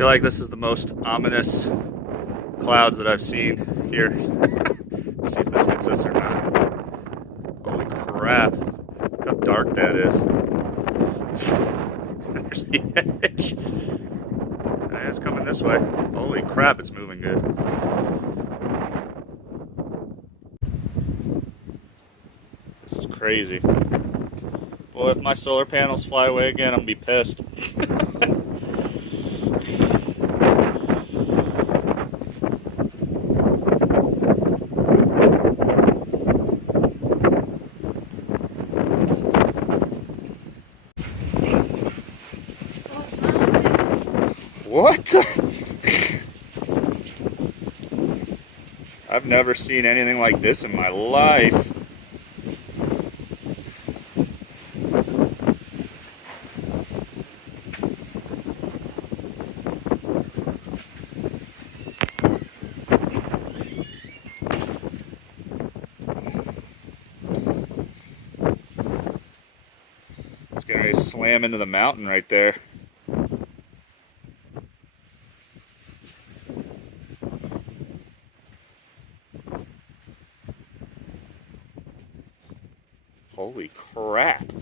feel like this is the most ominous clouds that I've seen here. See if this hits us or not. Holy crap. Look how dark that is. There's the edge. It's coming this way. Holy crap, it's moving good. This is crazy. Boy, if my solar panels fly away again, I'm gonna be pissed. What the? I've never seen anything like this in my life. It's getting ready to slam into the mountain right there. Holy crap.